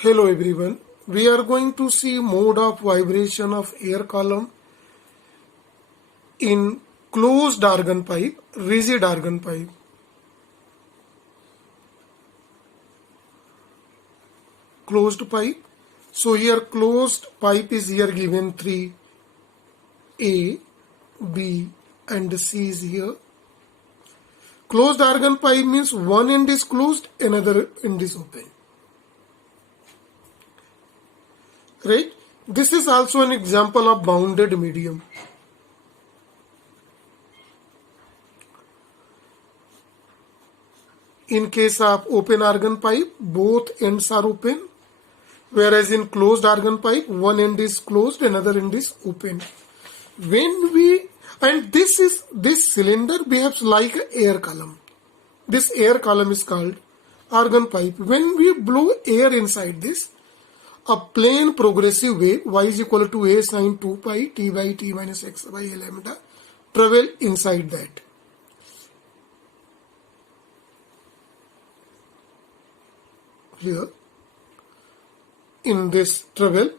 Hello everyone, we are going to see mode of vibration of air column in closed argon pipe, rigid argon pipe. Closed pipe. So here closed pipe is here given 3 A, B and C is here. Closed argon pipe means one end is closed, another end is open. Right? This is also an example of bounded medium. In case of open argon pipe, both ends are open, whereas in closed argon pipe, one end is closed, another end is open. This cylinder behaves like an air column. This air column is called argon pipe. When we blow air inside this, a plane progressive wave y is equal to a sine 2 pi t by t minus x by a lambda travel inside that. Here in this travel,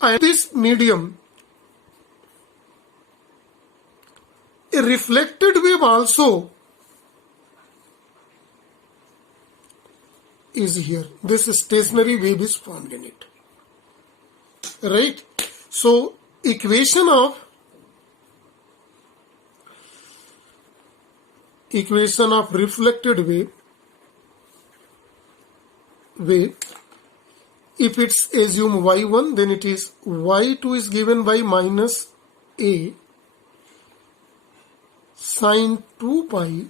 and this medium, a reflected wave also is here. This stationary wave is formed in it. Right? So equation of reflected wave, if it's assume y1, then it is y2 is given by minus a sine 2 pi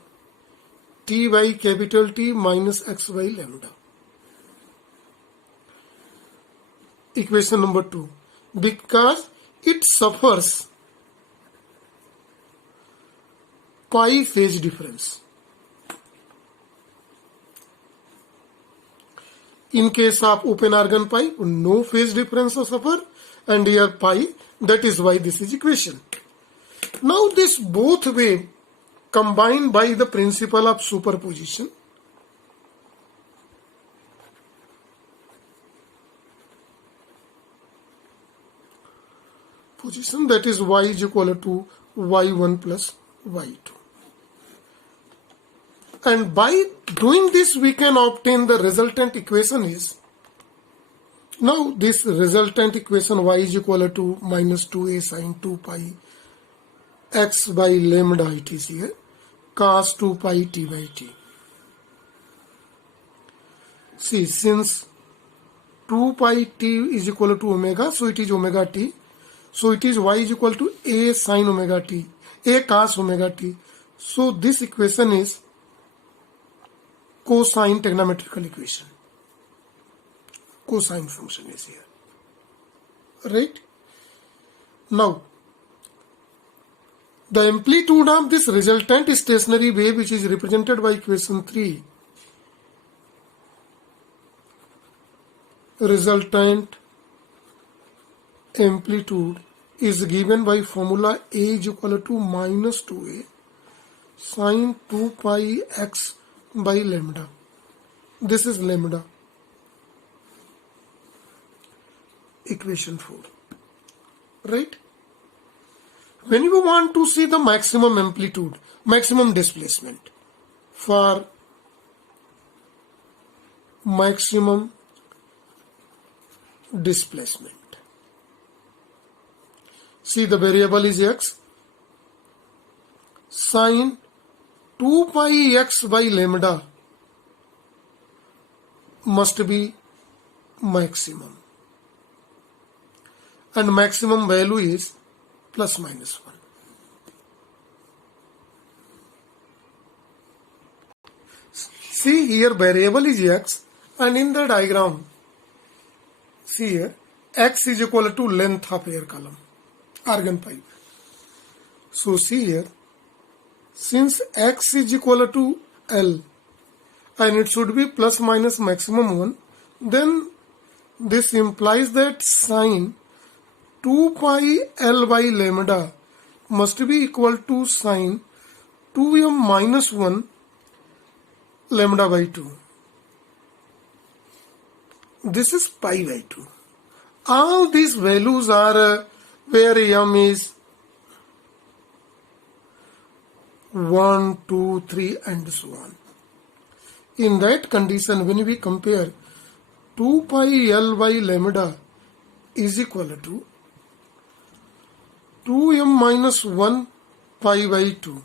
t by capital T minus x by lambda. Equation number 2. Because it suffers pi phase difference. In case of open argon pipe, no phase difference will suffer, and here pi, that is why this is equation. Now this both wave combined by the principle of superposition, that is y is equal to y1 plus y2. And by doing this we can obtain the resultant equation is, now this resultant equation y is equal to minus 2a sine 2 pi x by lambda, it is here, cos 2 pi t by t. See, since 2 pi t is equal to omega, so it is omega t. So it is y is equal to a sine omega t, a cos omega t. So this equation is cosine trigonometrical equation. Cosine function is here. Right? Now, the amplitude of this resultant stationary wave, which is represented by equation 3, resultant amplitude is given by formula a is equal to minus 2a sine 2 pi x by lambda. This is lambda. Equation 4. Right? When you want to see the maximum amplitude, maximum displacement, for maximum displacement, see the variable is x, sine 2 pi x by lambda must be maximum, and maximum value is plus minus 1. See here variable is x, and in the diagram, see here x is equal to length of air column, argon pipe. So see here, since x is equal to L and it should be plus minus maximum 1, then this implies that sine 2 pi L by lambda must be equal to sine 2m minus 1 lambda by 2. this is pi by 2. All these values are where m is 1, 2, 3 and so on. In that condition, when we compare 2 pi L by lambda is equal to 2m minus 1 pi by 2.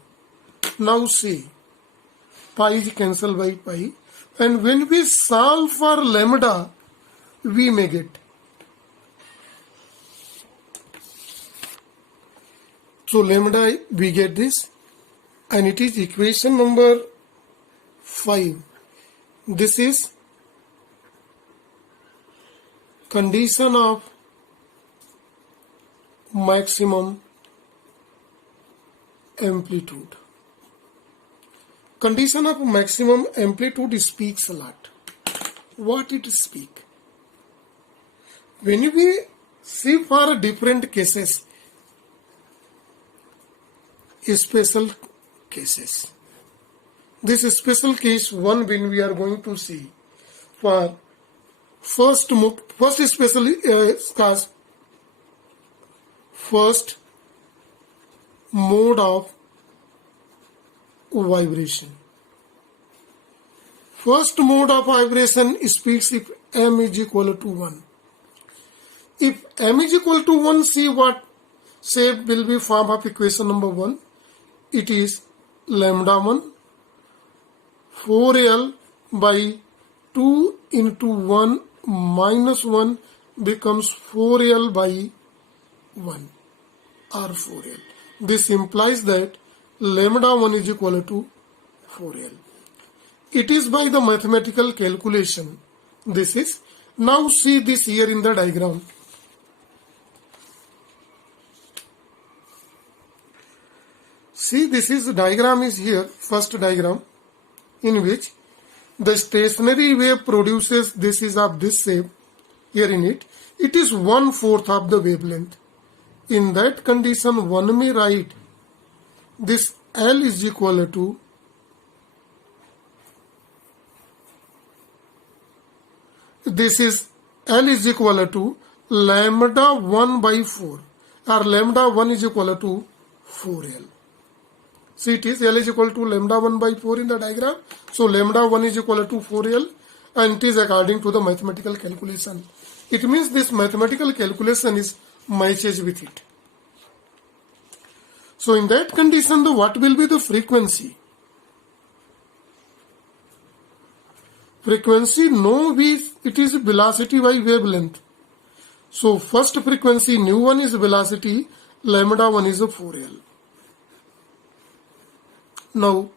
Now see, pi is cancelled by pi, and when we solve for lambda, we may get. So lambda, we get this, and it is equation number 5. This is condition of maximum amplitude. Condition of maximum amplitude speaks a lot. What it speak? When we see for different cases, special cases. This is special case 1 when we are going to see for first special case, first mode of vibration. First mode of vibration speaks if m is equal to 1. If m is equal to 1, see what shape will be form of equation number 1. It is lambda 1 4L by 2 into 1 minus 1 becomes 4L by 1 or 4L. This implies that lambda 1 is equal to 4L. It is by the mathematical calculation. This is. Now see this here in the diagram. See, this is diagram is here, first diagram, in which the stationary wave produces, this is of this shape, here in it. It is 1/4 of the wavelength. In that condition, one may write this L is equal to L is equal to lambda 1 by 4, or lambda 1 is equal to 4L. See, it is L is equal to lambda 1 by 4 in the diagram. So lambda 1 is equal to 4L, and it is according to the mathematical calculation. It means this mathematical calculation is matches with it. So in that condition, what will be the frequency? Frequency, no, it is velocity by wavelength. So first frequency, nu 1 is velocity, lambda 1 is a 4L. Now,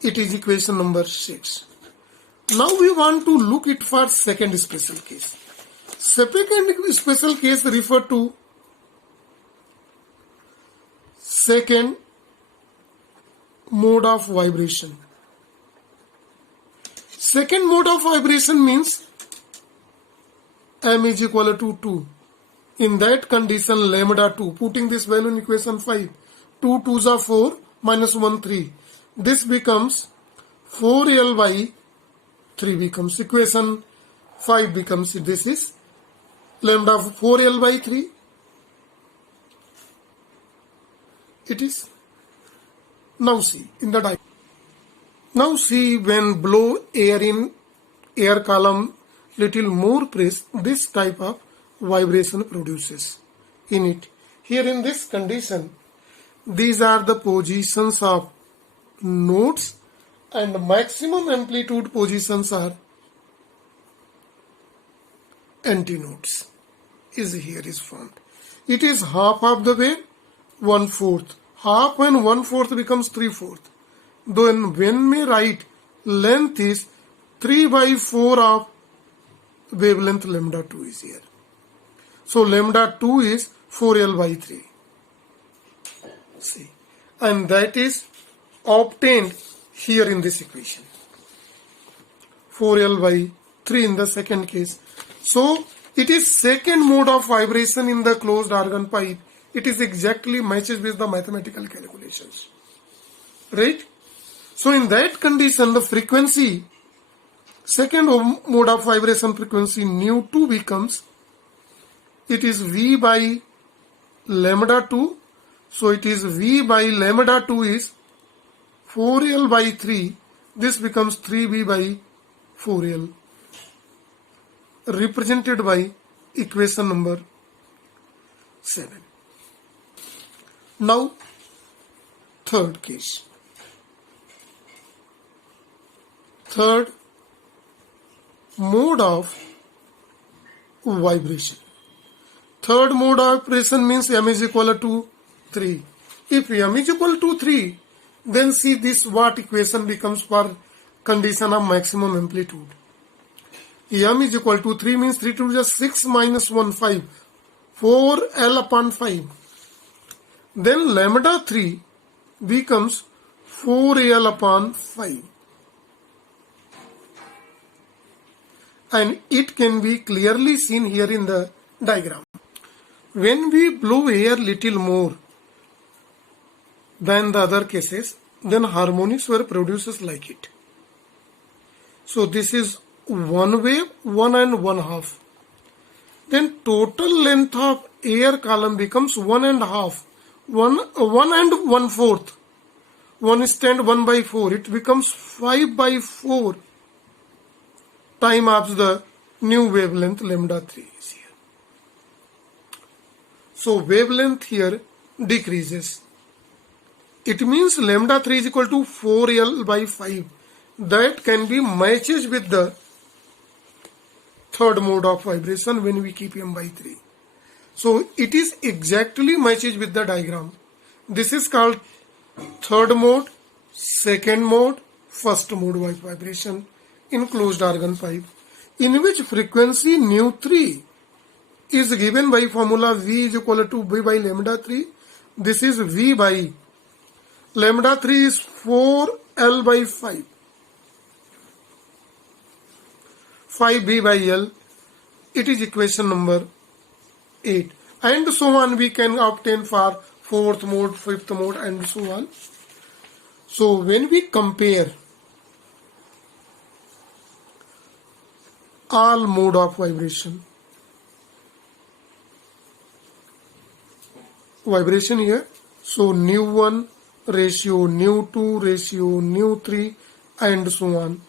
it is equation number 6. Now we want to look it for second special case. Second special case refer to second mode of vibration. Second mode of vibration means m is equal to 2. In that condition, lambda 2, putting this value in equation 5, 2 2s are 4, minus 1 3. This becomes 4L by 3 becomes equation 5 becomes, this is lambda 4L by 3. It is. Now see in the diagram. Now see, when blow air in air column little more press, this type of vibration produces in it. Here in this condition, these are the positions of nodes, and maximum amplitude positions are antinodes. Is formed. It is half of the wave, 1/4. Half and 1/4 becomes 3/4. Then when we write length is 3/4 of wavelength lambda 2 is here. So lambda 2 is 4L by 3. See, and that is obtained here in this equation. 4L by 3 in the second case. So it is second mode of vibration in the closed organ pipe. It is exactly matches with the mathematical calculations. Right? So in that condition, the frequency Second mode of vibration frequency nu2 becomes, it is V by lambda 2. So it is V by lambda 2 is 4L by 3. This becomes 3V by 4L, represented by equation number 7. Now, third case. Third mode of vibration. Third mode of vibration means m is equal to 3. If m is equal to 3, then see this what equation becomes for condition of maximum amplitude. M is equal to 3 means 3 to the 6 minus 1, 5. 4L upon 5. Then lambda 3 becomes 4L upon 5. And it can be clearly seen here in the diagram. When we blow air little more than the other cases, then harmonics were produced like it. So this is one wave, 1 and 1/2. Then total length of air column becomes 1.5, 1 and 1/4. 1 stand 1 by 4. It becomes 5 by 4 time of the new wavelength lambda 3 is here. So wavelength here decreases. It means lambda 3 is equal to 4L by 5. That can be matches with the third mode of vibration when we keep m by 3. So it is exactly matches with the diagram. This is called third mode, second mode, first mode of vibration in closed organ pipe, in which frequency nu3 is given by formula V is equal to V by lambda 3. This is V by lambda 3 is 4L by 5. 5V by L. It is equation number 8. And so on we can obtain for fourth mode, fifth mode and so on. So when we compare all mode of vibration here, so nu1 ratio, nu2 ratio, nu3 and so on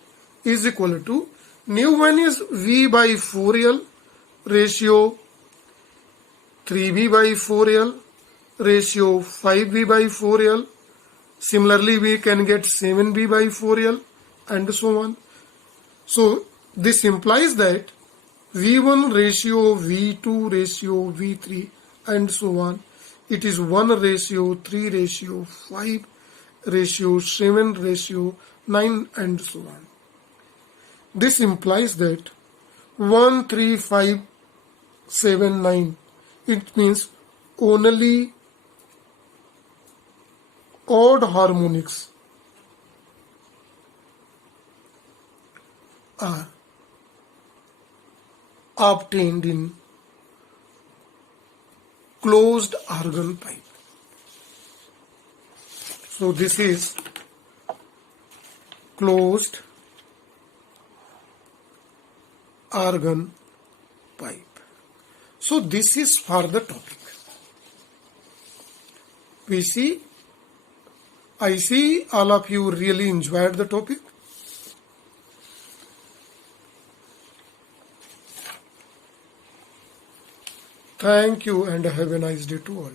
is equal to nu1 is V by 4L ratio 3V by 4L ratio 5V by 4L. Similarly, we can get 7V by 4L and so on. So this implies that V1 ratio, V2 ratio, V3 and so on. It is 1 ratio, 3 ratio, 5 ratio, 7 ratio, 9 and so on. This implies that 1, 3, 5, 7, 9. It means only odd harmonics are obtained in closed organ pipe. So this is closed organ pipe. So this is for the topic. I see all of you really enjoyed the topic. Thank you and have a nice day to all.